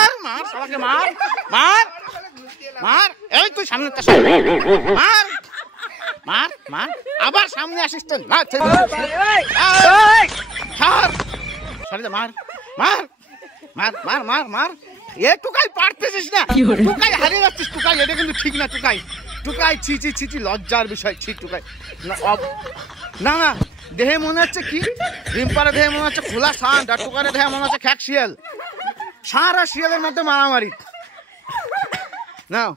মার মার সবাইকে মার মার মার এই তুই সামনে মার মার মার আবার সামনে আসিস তো না মার মার মার মার মার মার এ টুকাই পারতেছিস না টুকাই হারিয়ে যাচ্ছিস টুকাই এটা কিন্তু ঠিক না টুকাই টুকাই ছি ছি ছি ছি লজ্জার বিষয় ছি টুকাই না না দেহে মনে হচ্ছে কি রিম্পারে দেহে মনে হচ্ছে খোলা ষাঁড় আর টুকারে দেহে মনে হচ্ছে খ্যাক শিয়াল ষাঁড় আর শিয়ালের মধ্যে মারামারি নাও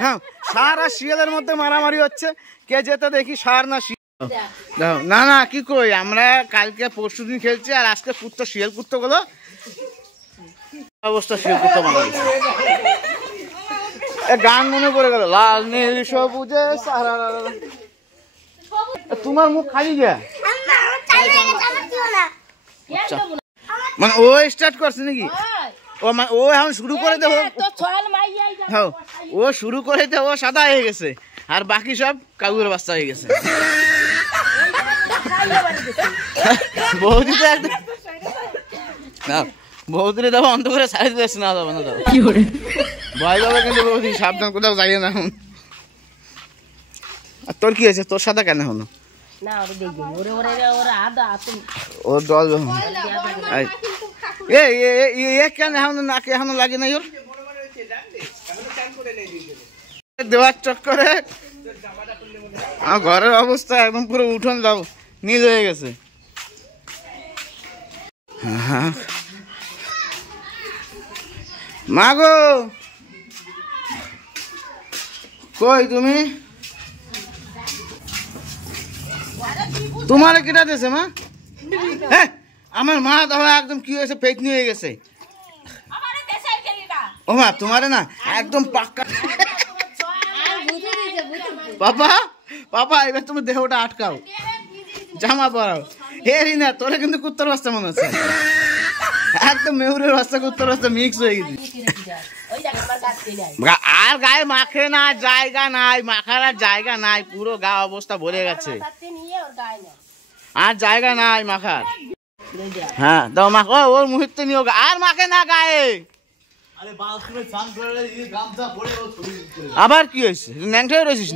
হ্যাঁ ষাঁড় আর শিয়ালের মধ্যে মারামারি হচ্ছে কে যেতে দেখি ষাঁড় না শিয়াল না না কি কই আমরা কালকে পরশু দিন খেলছি আর আজকে কুত্তো শিয়াল কুত্তো গুলো অবস্থা শিয়াল কুত্তো মারামারি গান মনে পড়ে গেল লাল নীল সবুজে সারা তোমার মুখ খালি গিয়া মানে ও স্টার্ট করছে নাকি ও মানে ও এখন শুরু করে দেবো হ্যাঁ ও শুরু করে দেবো সাদা হয়ে গেছে আর বাকি সব কাকুর বাচ্চা হয়ে গেছে বৌদিতে একদম বৌদিরে দেবো অন্ত করে সাইজ দিয়েছে না যাবে না যাবো ভয় যাবে কিন্তু বৌদি সাবধান কোথাও যাইয়ে না এখন আর তোর কি হয়েছে তোর সাদা কেন হলো ওর জল কেন এখন নাকে এখনো লাগে নাই ওর দেওয়ার চক্করে আমার ঘরের অবস্থা একদম পুরো উঠোন যাও নীল হয়ে গেছে মা গো কই তুমি তোমার কিটা দিয়েছে মা হ্যাঁ আমার মা দাও একদম কি হয়েছে পেটনি হয়ে গেছে ও মা তোমারে না একদম পাক্কা বাবা বাবা এবার তুমি দেহটা আটকাও জামা পরাও হে রিনা তোরে কিন্তু কুত্তর বাচ্চা মনে হচ্ছে একদম মেহুরের বাচ্চা কুত্তর বাচ্চা মিক্স হয়ে গেছে আর গায়ে মাখে না জায়গা নাই মাখার আর জায়গা নাই পুরো গা অবস্থা ভরে গেছে আর জায়গা নাই মাখার হ্যাঁ দাও মাখো ওর মুহূর্তে নিয়ে আর মাখে না গায়ে আবার কি হয়েছে ন্যাংটাই রয়েছিস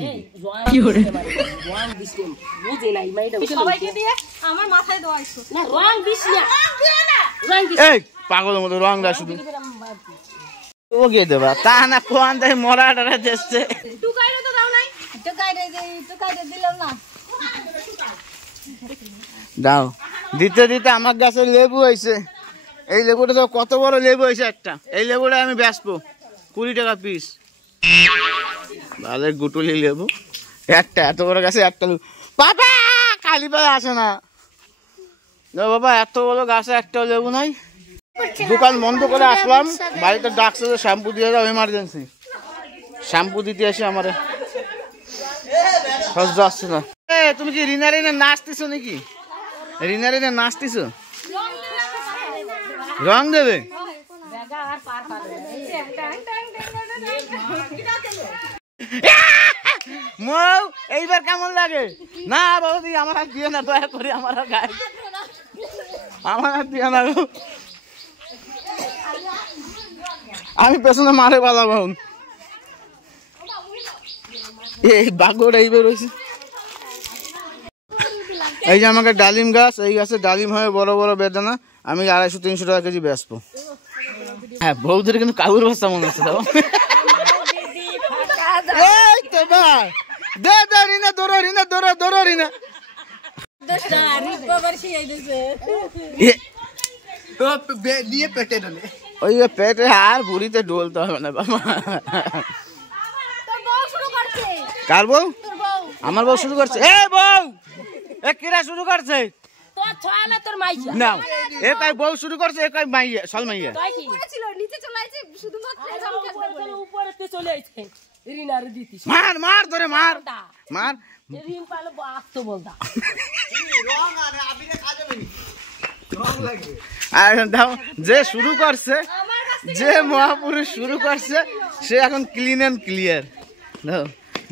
নাকি এই পাগলের মতো রং দেয় শুধু ও গিয়ে দেবা তা না কোন দেয় মরা টারা দেখছে দাও দিতে দিতে আমার গাছে লেবু হয়েছে এই লেবুটা তো কত বড় লেবু হয়েছে একটা এই লেবুটা আমি বেচবো 20 টাকা পিস ভালো গুটুলি লেবু একটা এত বড় গাছে একটা লেবু বাবা কালি পায়ে আসে না বাবা এত বড় গাছে একটা লেবু নাই দোকান বন্ধ করে আসলাম বাড়িতে ডাকছে যে শ্যাম্পু দিয়ে যাও এমার্জেন্সি শ্যাম্পু দিতে আসে আমার সহ্য আসছে না তুমি কি রিনা রিনা নাচতেছো নাকি রিনা রিনা নাচতেছো রং দেবে মৌ এইবার কেমন লাগে না বৌদি আমার হাত দিয়ে না দয়া করে আমার গায়ে আমার হাত দিয়ে না আমি পেছনে মারে পালাম এখন এই বাগড় এইবার রয়েছে এই যে আমাকে ডালিম গাছ এই গাছে ডালিম হয় বড় বড় বেদানা আমি 250-300 টাকা কেজি বেচবো হ্যাঁ বৌদের কিন্তু কাকুর বাচ্চা মনে হচ্ছে দাও এই তো ভাই দে দে রিনা ধরো রিনা ধরো ধরো রিনা ওই পেটে আর বুড়িতে ডলতে হবে না বাবা কার বউ আমার বউ শুরু করছে এ বউ এ কিরা শুরু করছে তোর ছয়ালা তোর মাইয়া না এ কই বউ শুরু করছে এ কই মাইয়া সল মাইয়া তাই কি ছিল নিচে চলে আইছে শুধুমাত্র উপরেতে চলে আইছে রিনার দিতিস মার মার ধরে মার মার রিন পালে বাপ তো বলদা রং আরে আবিরে খা যাবে নি রং লাগবে আর দাও যে শুরু করছে যে মহাপুরুষ শুরু করছে সে এখন ক্লিন এন্ড ক্লিয়ার দাও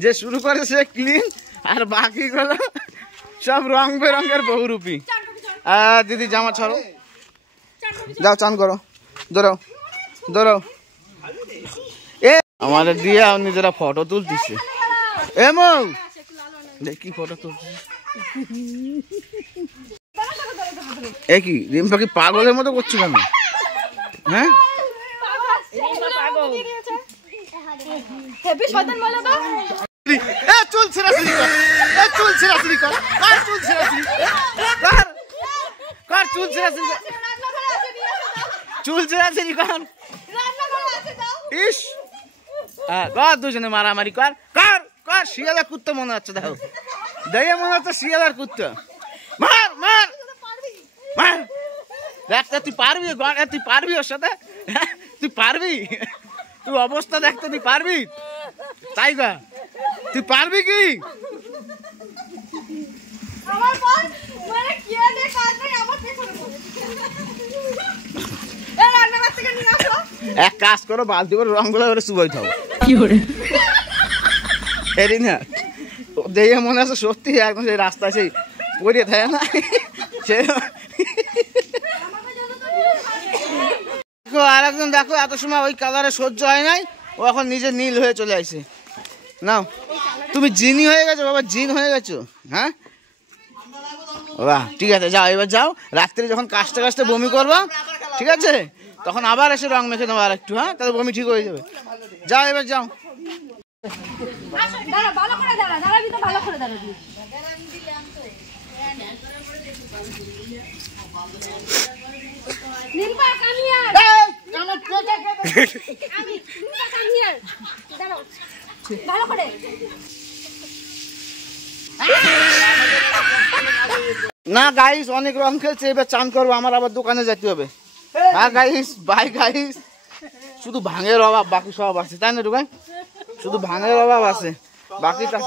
যে শুরু করেছে সে ক্লিন আর বাকিগুলো সব রং বেরঙের বহুরূপী দিদি জামা ছাড়ো যাও চান করো ধরো ধরো এ আমাদের দিয়ে নিজেরা ফটো তুলতেছে এ মৌ দেখি ফটো তুলতেছে এ কি রিম্পা কি পাগলের মতো করছো কেন হ্যাঁ চুল ছেড়াছড়ি কর চুল ছেড়াছড়ি কর চুল ছেড়াছড়ি কর চুল ছেড়াছড়ি কর চুল ছেড়াছড়ি কর ইস কর দুজনে মারামারি কর কর কর শিয়ালার কুত্তা মনে হচ্ছে দেখো দেখে মনে হচ্ছে শিয়ালার কুত্তা মার মার মার দেখ তুই পারবি তুই পারবি ওর সাথে তুই পারবি তুই অবস্থা দেখতে তুই পারবি তাই গা তুই পারবি কি এক কাজ করো বালতি করে রং গুলো চুবাই থাও এরি না দেখে মনে আছে সত্যি একদম সেই রাস্তায় সেই পড়ে থাকে না সে আর একজন দেখো এত সময় ওই কালারে সহ্য হয় নাই ও এখন নিজে নীল হয়ে চলে আসছে নাও তুমি জিনি হয়ে গেছো বাবা জিন হয়ে গেছো হ্যাঁ বাহ ঠিক আছে যাও এবার যাও রাত্রে যখন কাজটা কাজটা বমি করবো ঠিক আছে তখন আবার এসে রং মেখে দেবো আর একটু হ্যাঁ তাহলে বমি ঠিক হয়ে যাবে যাও এবার যাও না গাইস অনেক রং খেলছে এবার চান করবো আমার আবার দোকানে যেতে হবে হ্যাঁ গাইস বাই গাইস শুধু ভাঙের অভাব বাকি সব আছে তাই না দোকান শুধু ভাঙের অভাব আছে বাকিটা